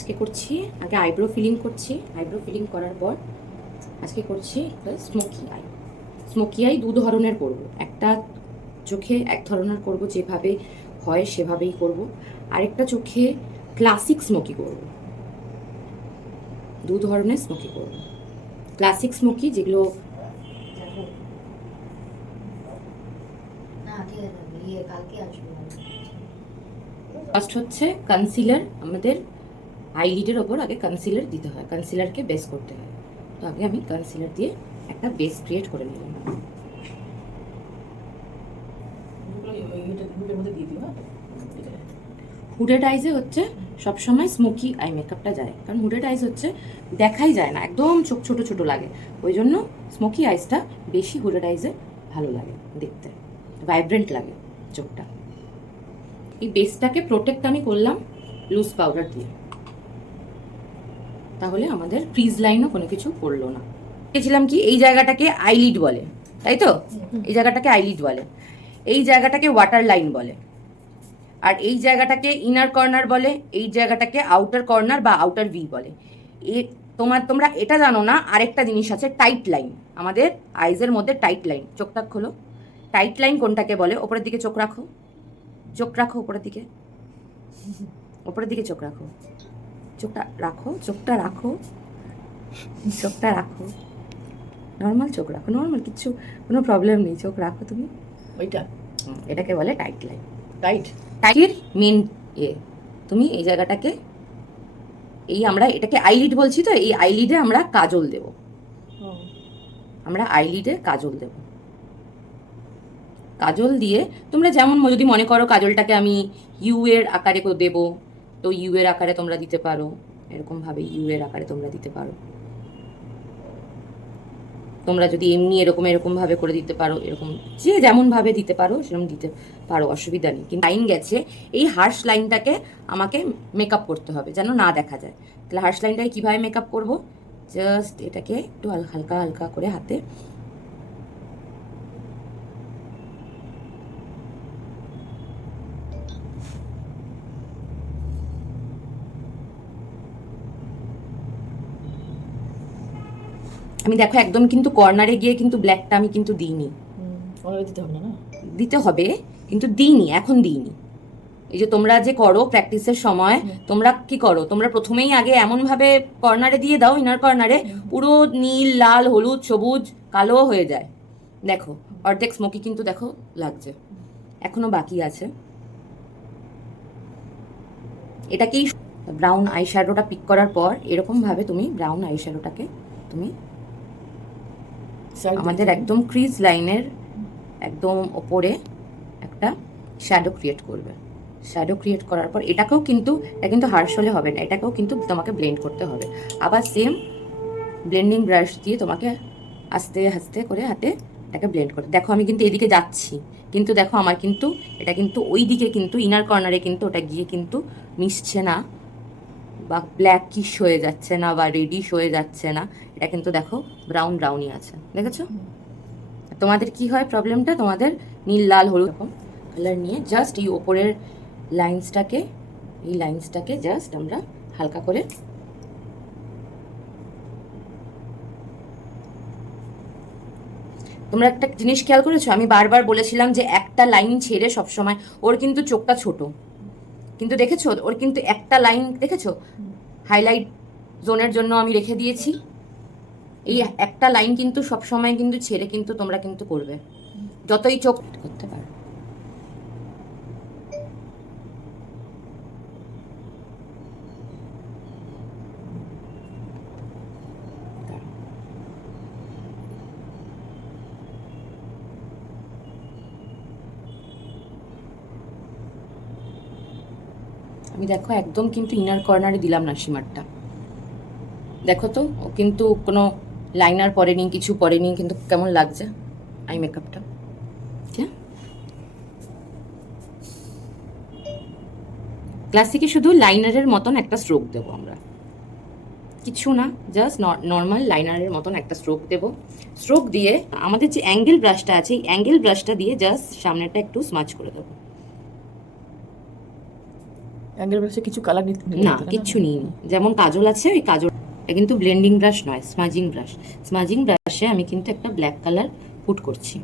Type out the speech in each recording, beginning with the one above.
আজকে করছি, আগে আইব্রো ফিলিং করছি। আইব্রো ফিলিং করার পর আজকে করছি একটা স্মোকি আই। স্মোকি আই দু ধরনের করব, একটা চোখে এক ধরনের করব, যেভাবে হয় সেভাবেই করব। আরেকটা চোখে ক্লাসিক স্মোকি করব। দু ধরনের স্মোকি করব। ক্লাসিক স্মোকি যেগুলো ফার্স্ট হচ্ছে কনসিলার। আমাদের আইলিডের ওপর আগে কনসিলার দিতে হয়, কনসিলারকে বেস করতে হয়। তো আগে আমি কনসিলার দিয়ে একটা বেস ক্রিয়েট করে নিলাম। হুডেড আইজে হচ্ছে সবসময় স্মোকি আই মেকআপটা যায়, কারণ হুডেড আইজ হচ্ছে দেখাই যায় না, একদম চোখ ছোট ছোট লাগে। ওই জন্য স্মোকি আইজটা বেশি হুডেড আইজে ভালো লাগে দেখতে, ভাইব্রেন্ট লাগে চোখটা। এই বেসটাকে প্রোটেক্ট আমি করলাম লুজ পাউডার দিয়ে, তাহলে আমাদের ফ্রিজ লাইনও কোনো কিছু পড়লো না। দেখেছিলাম কি এই জায়গাটাকে আইলিড বলে, তাই তো? এই জায়গাটাকে আইলিড বলে, এই জায়গাটাকে ওয়াটার লাইন বলে, আর এই জায়গাটাকে ইনার কর্নার বলে, এই জায়গাটাকে আউটার কর্নার বা আউটার ভি বলে। তোমরা এটা জানো না, আরেকটা জিনিস আছে টাইট লাইন। আমাদের আইজের মধ্যে টাইট লাইন, চোখটা খোলো। টাইট লাইন কোনটাকে বলে? ওপরের দিকে চোখ রাখো, চোখ রাখো উপরের দিকে, উপরের দিকে চোখ রাখো, চোখটা রাখো, চোখটা রাখো, চোখটা রাখো, নর্মাল চোখ রাখো, নর্মাল, কিচ্ছু কোনো প্রবলেম নেই, চোখ রাখো তুমি। ওইটা এটাকে বলে টাইট লাইন। টাইট টাইটের মেন তুমি এই জায়গাটাকে, এই আমরা এটাকে আইলিড বলছি, তো এই আইলিডে আমরা কাজল দেব, আমরা আইলিডে কাজল দেব। কাজল দিয়ে তোমরা যেমন যদি মনে করো কাজলটাকে আমি ইউ এর আকারে দেব, তো ইউ এর আকারে তোমরা দিতে পারো, এরকম ভাবে ইউ এর আকারে তোমরা দিতে পারো। তোমরা যদি এমনি এরকম এরকম ভাবে করে দিতে পারো, এরকম যে যেমন ভাবে দিতে পারো সেরকম দিতে পারো, অসুবিধা নেই। কিন্তু লাইন গেছে, এই হার্শ লাইনটাকে আমাকে মেকআপ করতে হবে যেন না দেখা যায়। তাহলে হার্শ লাইনটাকে কিভাবে মেকআপ করব? জাস্ট এটাকে একটু হালকা হালকা করে হাতে আমি দেখো একদম কিন্তু কর্নারে গিয়ে কিন্তু ব্ল্যাকটা আমি কিন্তু দিইনি, দিতে হবে না, দিতে হবে কিন্তু দিইনি, এখন দিইনি। এই যে তোমরা যে করো প্র্যাকটিসের সময়, তোমরা কি করো, তোমরা প্রথমেই আগে এমন ভাবে কর্নারে দিয়ে দাও, ইনার কর্নারে পুরো নীল লাল হলুদ সবুজ কালো হয়ে যায়। দেখো অর্ধেক স্মোকি কিন্তু দেখো লাগছে, এখনো বাকি আছে। এটাকেই ব্রাউন আই শ্যাডোটা পিক করার পর এরকম ভাবে তুমি ব্রাউন আই শ্যাডোটাকে তুমি আমাদের একদম ক্রিজ লাইনের একদম ওপরে একটা শ্যাডো ক্রিয়েট করবে। শ্যাডো ক্রিয়েট করার পর এটাকেও কিন্তু, এটা কিন্তু হার্শ হলে হবে না, এটাকেও কিন্তু তোমাকে ব্লেন্ড করতে হবে। আবার সেম ব্লেন্ডিং ব্রাশ দিয়ে তোমাকে আস্তে আস্তে করে হাতে এটাকে ব্লেন্ড করতে। দেখো আমি কিন্তু এদিকে যাচ্ছি, কিন্তু দেখো আমার কিন্তু এটা কিন্তু ওই দিকে কিন্তু ইনার কর্নারে কিন্তু ওটা গিয়ে কিন্তু মিশছে না, বা ব্ল্যাক কিশ হয়ে যাচ্ছে না, বা রেডিশ হয়ে যাচ্ছে না। এটা কিন্তু দেখো ব্রাউন ব্রাউনই আছে, দেখেছো? তোমাদের কি হয় প্রবলেমটা, তোমাদের নীল লাল হলুদ এরকম কালার নিয়ে জাস্ট এই ওপরের লাইন্সটাকে, এই লাইন্সটাকে জাস্ট আমরা হালকা করে তোমরা একটা জিনিস খেয়াল করেছো, আমি বারবার বলেছিলাম যে একটা লাইন ছেড়ে সবসময়, ওর কিন্তু চোখটা ছোট, কিন্তু দেখেছো ওর কিন্তু একটা লাইন দেখেছো হাইলাইট জোনের জন্য আমি রেখে দিয়েছি। এই একটা লাইন কিন্তু সবসময় কিন্তু ছেড়ে কিন্তু তোমরা কিন্তু করবে, যতই চোখ করতে পারো। আমি দেখো একদম কিন্তু ইনার কর্নারে দিলাম না শিমারটা, দেখো তো ও কিন্তু কোনো লাইনার পরেনি, কিছু পরেনি, কিন্তু কেমন লাগছে আই মেকআপটা। হ্যাঁ, ক্লাসিকে শুধু লাইনারের মতন একটা স্ট্রোক দেবো আমরা, কিছু না, জাস্ট নর্মাল লাইনারের মতন একটা স্ট্রোক দেবো। স্ট্রোক দিয়ে আমাদের যে অ্যাঙ্গেল ব্রাশটা আছে, এই অ্যাঙ্গেল ব্রাশটা দিয়ে জাস্ট সামনেটা একটু স্মাচ করে দেবো। অ্যাঙ্গেল ব্রাশে কিছু কালার নিতে না, কিচ্ছু নিইনি। যেমন কাজল আছে, ওই কাজল এটা কিন্তু ব্লেন্ডিং ব্রাশ নয়, স্মাজিং ব্রাশ। স্মাজিং ব্রাশে আমি কিন্তু একটা ব্ল্যাক কালার পুট করছি।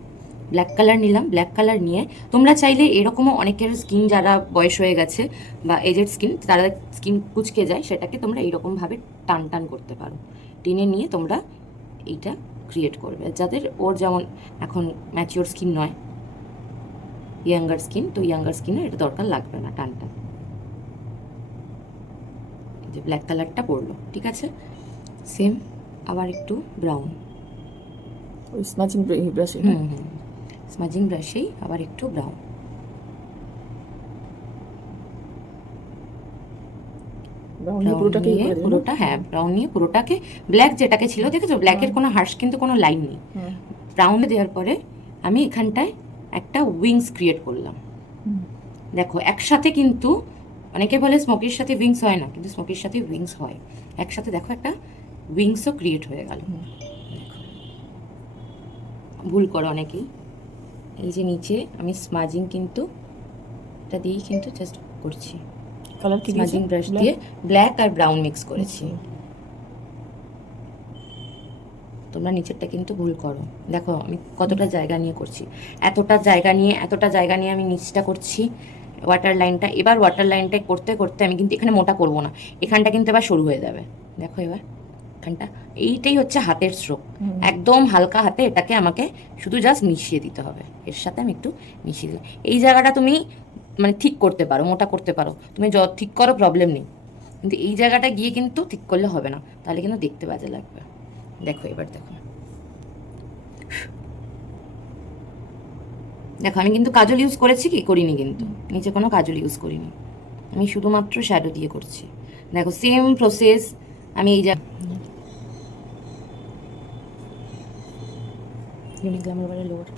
ব্ল্যাক কালার নিলাম। ব্ল্যাক কালার নিয়ে তোমরা চাইলে এরকমও, অনেকের স্কিন যারা বয়স হয়ে গেছে বা এজেড স্কিন, তারা স্কিন কুচকে যায়, সেটাকে তোমরা এইরকমভাবে টান টান করতে পারো। টেনে নিয়ে তোমরা এইটা ক্রিয়েট করবে। যাদের ওর যেমন এখন ম্যাচিওর স্কিন নয়, ইয়াঙ্গার স্কিন, তো ইয়াঙ্গার স্কিনে এটা দরকার লাগবে না টান টান। যে ব্ল্যাক কালারটা পড়লো, ঠিক আছে। সেম আবার একটু ব্রাউন, ওই স্মাচিং ব্রাশে। স্মাজিং ব্রাশেই আবার একটু ব্রাউন। পুরোটাকে নিয়ে পুরোটা, হ্যাঁ ব্রাউন নিয়ে পুরোটাকে, ব্ল্যাক যেটাকে ছিল দেখেছো, ব্ল্যাকের কোনো হার্শ কিন্তু কোনো লাইন নেই। ব্রাউনে দেওয়ার পরে আমি এখানটায় একটা উইংস ক্রিয়েট করলাম। দেখো একসাথে কিন্তু, অনেকে বলে স্মোকির সাথে উইংস হয় না, কিন্তু স্মোকির সাথে উইংস হয় একসাথে। দেখো একটা উইংসও ক্রিয়েট হয়ে গেল। ভুল করো অনেকেই, এই যে নিচে আমি স্মাজিং কিন্তু এটা দিয়েই কিন্তু জাস্ট করছি, কালার কি স্মাজিং ব্রাশ দিয়ে ব্ল্যাক আর ব্রাউন মিক্স করেছি। তোমরা নিচেরটা কিন্তু ভুল করো। দেখো আমি কতটা জায়গা নিয়ে করছি, এতটা জায়গা নিয়ে আমি নিচটা করছি, ওয়াটার লাইনটা। এবার ওয়াটার লাইনটা করতে করতে আমি কিন্তু এখানে মোটা করব না, এখানটা কিন্তু এবার সরু হয়ে যাবে। দেখো এবার এখানটা, এইটাই হচ্ছে হাতের স্ট্রোক। একদম হালকা হাতে এটাকে আমাকে শুধু জাস্ট মিশিয়ে দিতে হবে, এর সাথে আমি একটু মিশিয়ে দিলাম। এই জায়গাটা তুমি মানে ঠিক করতে পারো, মোটা করতে পারো, তুমি ঠিক করো, প্রবলেম নেই। কিন্তু এই জায়গাটা গিয়ে কিন্তু ঠিক করলে হবে না, তাহলে কিন্তু দেখতে বাজে লাগবে। দেখো এবার দেখো, দেখো আমি কিন্তু কাজল ইউজ করেছি কি, করিনি কিন্তু, নিচে কোনো কাজল ইউজ করিনি, আমি শুধুমাত্র শ্যাডো দিয়ে করছি। দেখো সেম প্রসেস আমি এই ইউনিক গ্ল্যামার বারে লোয়ার